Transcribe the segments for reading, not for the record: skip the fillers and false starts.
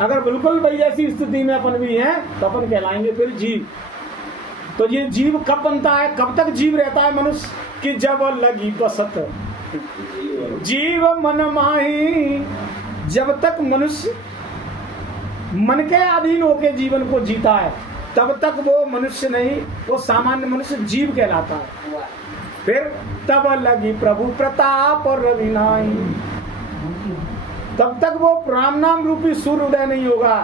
अगर बिल्कुल भाई ऐसी स्थिति में अपन भी हैं तो अपन कहलाएंगे फिर जीव। तो ये जीव कब बनता है, कब तक जीव रहता है मनुष्य कि जब लगी बसत जीव मन माही। जब तक मनुष्य मन के अधीन होकर जीवन को जीता है तब तक वो मनुष्य नहीं, वो सामान्य मनुष्य जीव कहलाता है। फिर तब लगी प्रभु प्रताप और रविनाई, तब तक वो राम नाम रूपी सूर्य उदय नहीं होगा,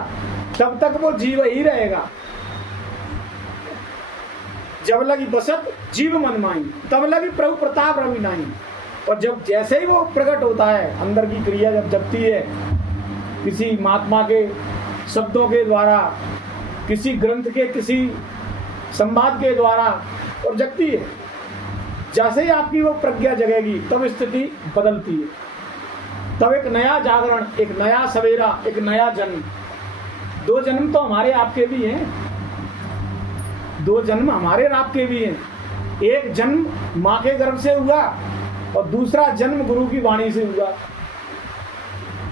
तब तक वो जीव ही रहेगा। जब लगी बसत जीव मन माई, तब लगी प्रभु प्रताप रविनाई। और जब जैसे ही वो प्रकट होता है, अंदर की क्रिया जब जगती है किसी महात्मा के शब्दों के द्वारा, किसी ग्रंथ के किसी संवाद के द्वारा और जगती है, जैसे ही आपकी वो प्रज्ञा जगेगी तब स्थिति बदलती है। तब एक नया जागरण, एक नया सवेरा, एक नया जन्म। दो जन्म तो हमारे आपके भी हैं, दो जन्म हमारे और आपके भी हैं। एक जन्म माँ के गर्भ से हुआ और दूसरा जन्म गुरु की वाणी से हुआ।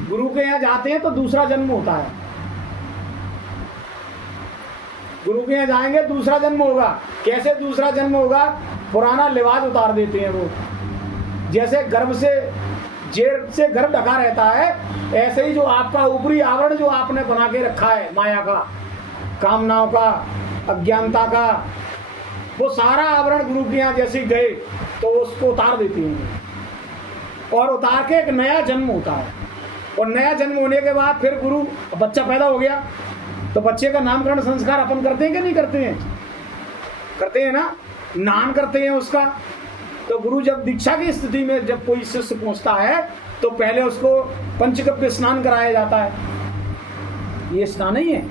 गुरु के यहाँ जाते हैं तो दूसरा जन्म होता है, गुरु के यहाँ जाएंगे दूसरा जन्म होगा। कैसे दूसरा जन्म होगा? पुराना लिबास उतार देते हैं वो। जैसे गर्भ से जेर से गर्भ ढका रहता है, ऐसे ही जो आपका ऊपरी आवरण जो आपने बना के रखा है माया का, कामनाओं का, अज्ञानता का, वो सारा आवरण गुरु के यहाँ जैसे गए तो उसको उतार देती हैं और उतार के एक नया जन्म होता है। और नया जन्म होने के बाद फिर गुरु, बच्चा पैदा हो गया तो बच्चे का नामकरण संस्कार अपन करते हैं कि नहीं करते हैं? करते हैं ना, नाम करते हैं उसका। तो गुरु जब दीक्षा की स्थिति में जब कोई शिष्य पहुंचता है तो पहले उसको पंचगव्य स्नान कराया जाता है। ये स्नान नहीं है,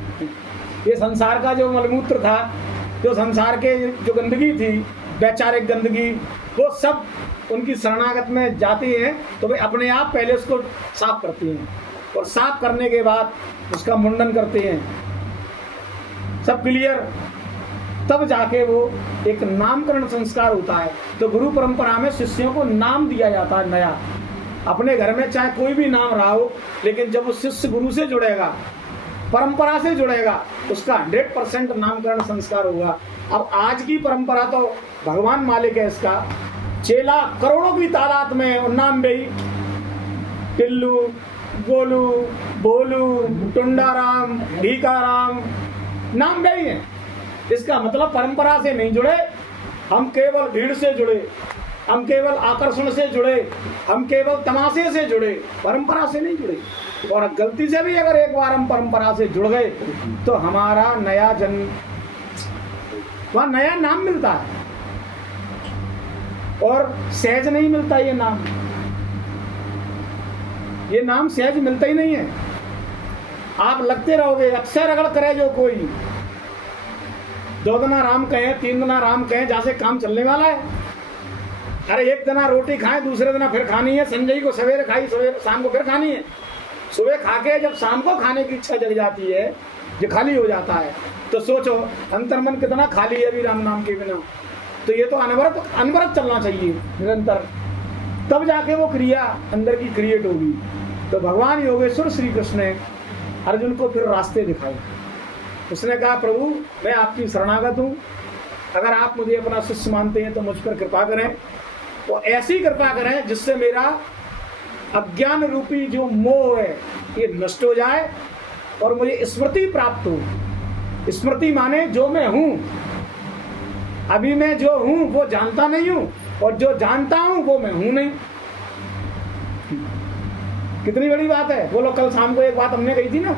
ये संसार का जो मलमूत्र था, जो संसार के जो गंदगी थी, वैचारिक गंदगी, वो सब उनकी शरणागत में जाती हैं तो वे अपने आप पहले उसको साफ करती हैं और साफ करने के बाद उसका मुंडन करते हैं, सब क्लियर, तब जाके वो एक नामकरण संस्कार होता है। तो गुरु परंपरा में शिष्यों को नाम दिया जाता है नया। अपने घर में चाहे कोई भी नाम रहा हो, लेकिन जब वो शिष्य गुरु से जुड़ेगा, परंपरा से जुड़ेगा, उसका 100% नामकरण संस्कार होगा। अब आज की परंपरा तो भगवान मालिक है इसका, चेला करोड़ों की तादाद में नाम भी, टिल्लू, गोलू, बोलू, टुंडाराम, ढीकाराम, नाम भी है। इसका मतलब परंपरा से नहीं जुड़े, हम केवल भीड़ से जुड़े, हम केवल आकर्षण से जुड़े, हम केवल तमाशे से जुड़े, परंपरा से नहीं जुड़े। और गलती से भी अगर एक बार हम परंपरा से जुड़ गए तो हमारा नया जन्म, वहाँ नया नाम मिलता है और सहज नहीं मिलता। ये नाम सहज मिलता ही नहीं है। आप लगते रहोगे, अक्सर अगर करे जो कोई 2 दिना राम कहे, 3 दिना राम कहे, जैसे काम चलने वाला है। अरे एक दिना रोटी खाए, दूसरे दिना फिर खानी है। संजय को सवेरे खाई, सवेरे शाम को फिर खानी है। सुबह खा के जब शाम को खाने की इच्छा जग जाती है, जो खाली हो जाता है, तो सोचो अंतर्मन कितना खाली है अभी राम नाम के बिना। तो ये तो अनवरत चलना चाहिए निरंतर, तब जाके वो क्रिया अंदर की क्रिएट होगी। तो भगवान योगेश्वर श्री कृष्ण ने अर्जुन को फिर रास्ते दिखाए। उसने कहा, प्रभु मैं आपकी शरणागत हूँ, अगर आप मुझे अपना शिष्य मानते हैं तो मुझ पर कृपा करें। तो ऐसी कृपा करें जिससे मेरा अज्ञान रूपी जो मोह है ये नष्ट हो जाए और मुझे स्मृति प्राप्त हो। स्मृति माने जो मैं हूँ, अभी मैं जो हूँ वो जानता नहीं हूँ, और जो जानता हूँ वो मैं हूँ नहीं। कितनी बड़ी बात है। बोलो, कल शाम को एक बात हमने कही थी ना,